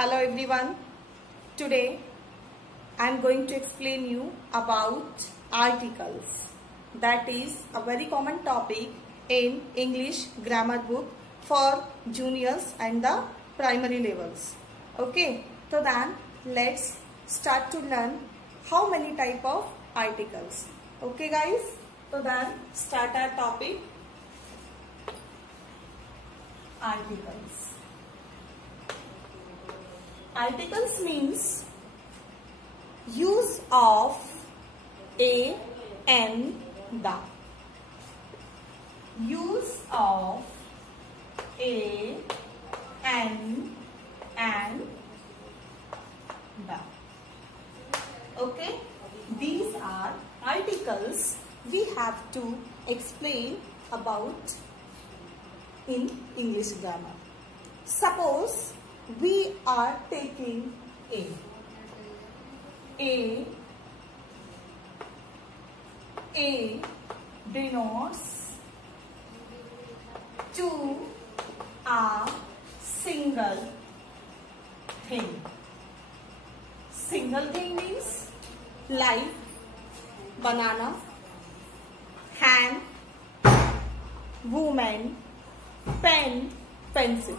Hello everyone. Today I am going to explain you about articles. That is a very common topic in English grammar book for juniors and the primary levels. Okay, so then let's start to learn how many type of articles. Okay guys, so then start our topic. Articles. Articles means use of a, an, the. Use of a, an, and the. Okay, these are articles we have to explain about in English grammar. Suppose we are taking A. A denotes to a single thing. Single thing means like banana, hand, woman, pen, pencil.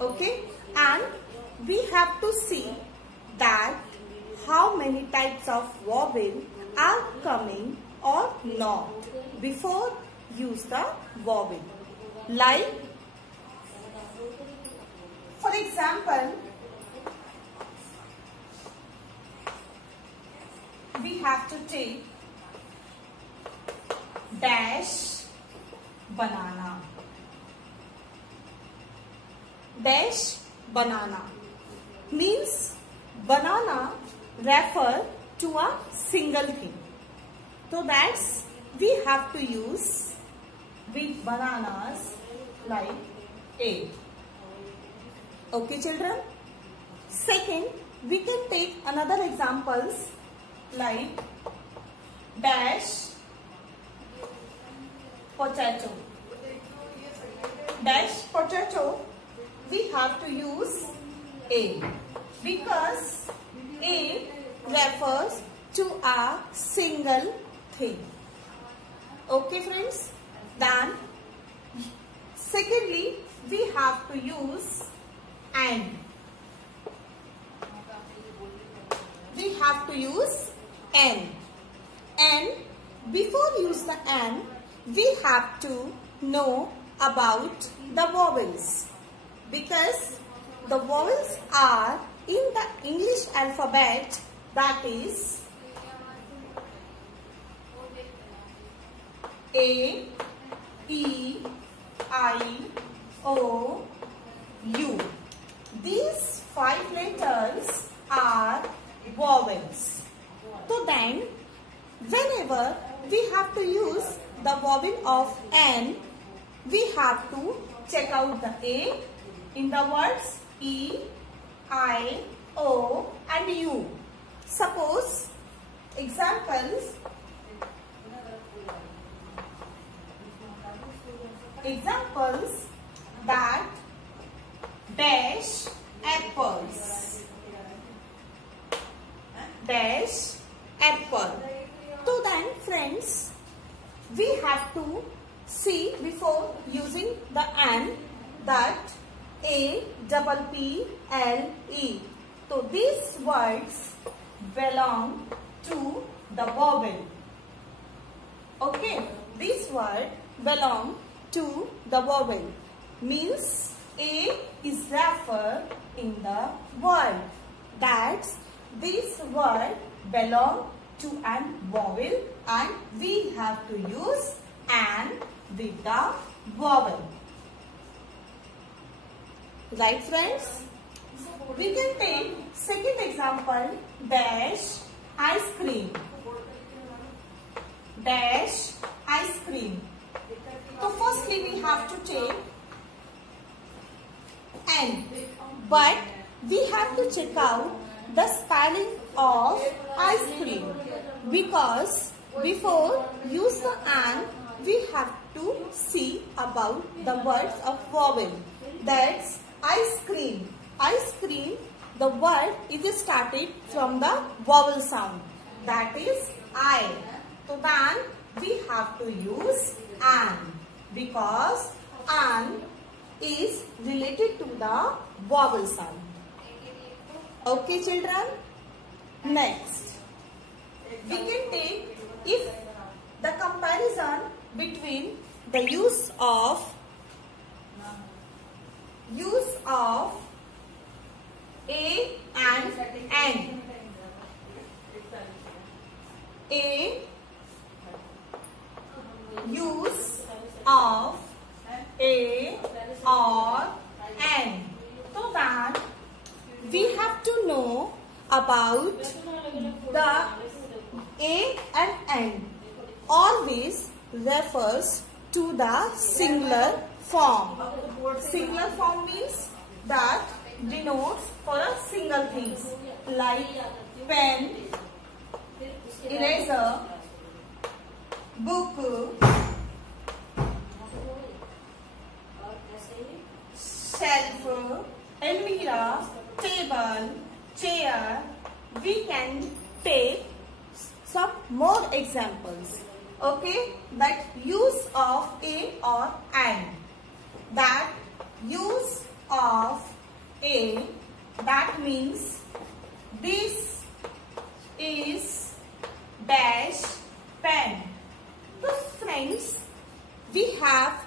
Okay, and we have to see that how many types of vowel are coming or not before use the vowel. Like, for example, we have to take dash banana. Dash banana means banana refer to a single thing. So that's we have to use with bananas like A. Okay children. Second, we can take another examples like dash potato. Dash potato, we have to use A because A refers to a single thing. Okay friends, then secondly we have to use and. We have to use and. And before use the and, we have to know about the vowels. Because the vowels are in the English alphabet, that is A, E, I, O, U. These 5 letters are vowels. So then, whenever we have to use the vowel of N, we have to check out the A in the words E, I, O and U. Suppose examples that dash apples. Dash apple. So then friends, we have to see before using the and that A double P L E. So these words belong to the vowel. Okay, this word belong to the vowel. Means A is referred in the word. That's this word belong to an vowel and we have to use and with the vowel. Right friends? We can take second example dash ice cream. Dash ice cream. So firstly we have to take N, but we have to check out the spelling of ice cream because before use the and we have to see about the words of vowel. That's ice cream. Ice cream the word is started from the vowel sound, that is I. So then we have to use an, because an is related to the vowel sound. Okay children? Next, we can take if the comparison between the use of a and an. A, use of a or an. So that we have to know about the a and an always refers to the singular form. Singular form means that denotes for a single things like pen, eraser, book, shelf, almirah, table, chair. We can take some more examples. Okay, that use of a or an. That use of a, that means this is dash pen. So friends, we have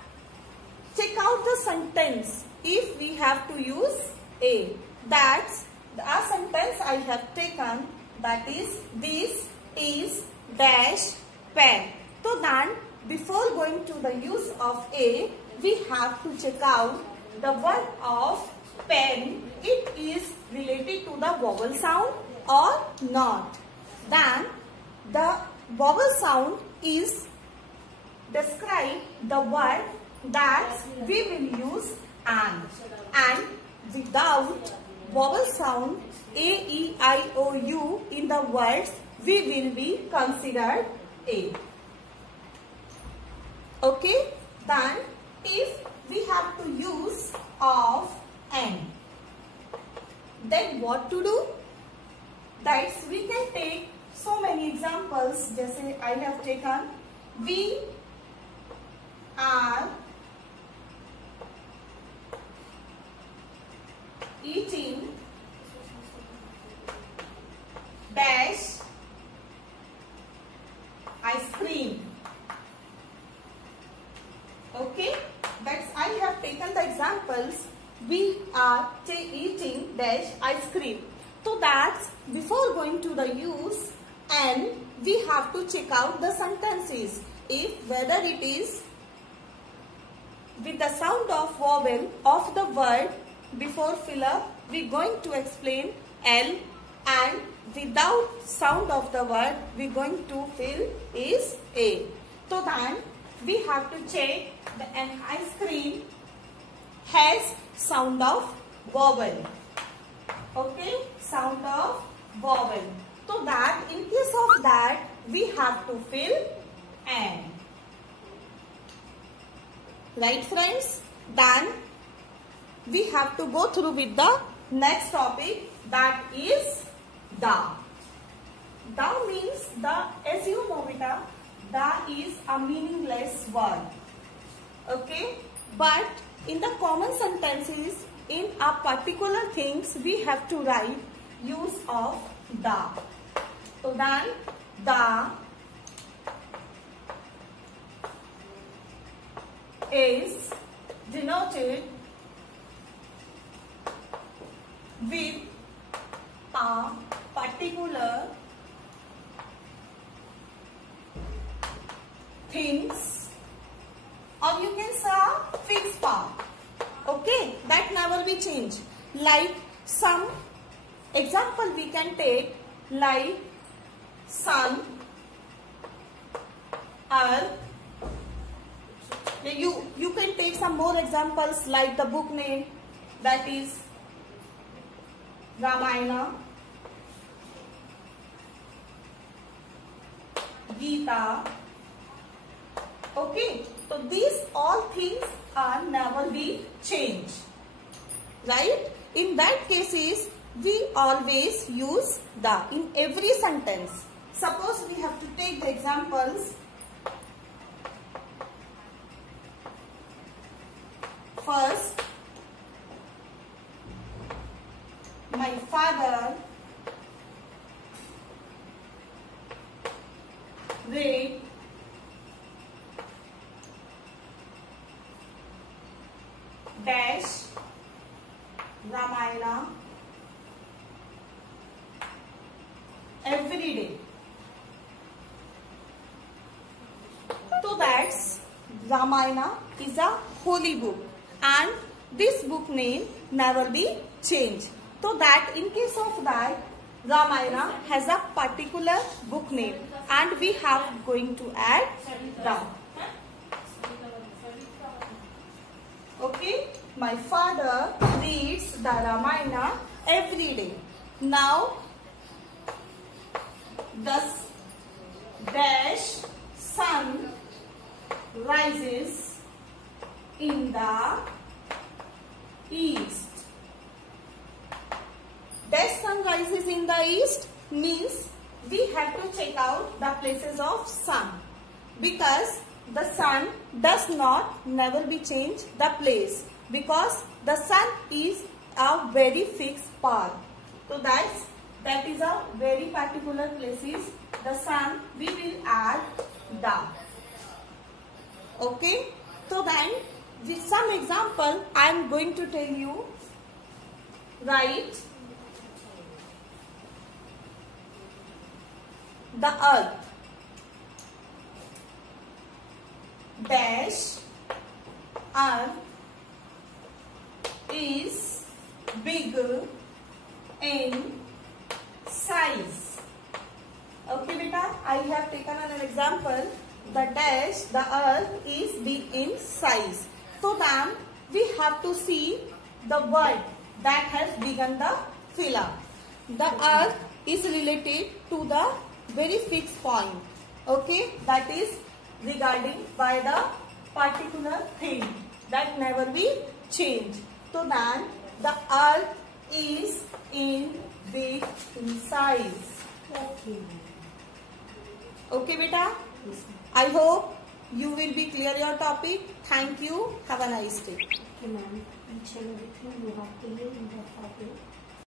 check out the sentence if we have to use a. That's a sentence I have taken, that is this is dash pen. So then before going to the use of a, we have to check out the word of pen. It is related to the vowel sound or not. Then the vowel sound is describe the word that we will use an. And without vowel sound a, e, I, o, u in the words, we will be considered a. Okay, then if we have to use of an, then what to do? That's we can take so many examples. Just I have taken, we are eating dash ice cream. Okay, that's I have taken the examples. We are eating dash ice cream. So that's before going to the use and we have to check out the sentences. If whether it is with the sound of vowel of the word before fill up, we going to explain L, and without sound of the word we going to fill is A. So then we have to check the ice cream has sound of vowel. Okay, sound of vowel. So that in case of that we have to fill an. Right friends? Then we have to go through with the next topic, that is the. The means the, as you know beta, the is a meaningless word. Okay, but in the common sentences in a particular things we have to write use of the. So then the is denoted with a particular things, or you can say a fixed part. Okay, that never be changed. Like some example we can take, like sun, earth. You can take some more examples like the book name, that is Ramayana, Gita. Okay, so these all things are never be changed. Right? In that cases we always use the in every sentence. Suppose we have to take the examples. First, my father read dash Ramayana every day. So that's Ramayana is a holy book and this book name never be changed. So that in case of that, Ramayana has a particular book name and we have going to add the. Okay, my father reads the Ramayana every day. Now, the dash sun rises in the east. Dash sun rises in the east means we have to check out the places of sun because the sun does not never be changed the place because the sun is a very fixed part. So that is a very particular places. The sun we will add the. Okay. So then with some example I am going to tell you. Write the earth dash earth is big in size. Okay beta, I have taken an example. The dash, the earth is big in size. So then we have to see the word that has begun the fill up. The earth is related to the very fixed point. Okay, that is regarding by the particular thing that never be changed. So then the earth is in big in size. Okay beta? I hope you will be clear your topic. Thank you. Have a nice day. Okay ma'am. Each and everything you have to leave in the topic.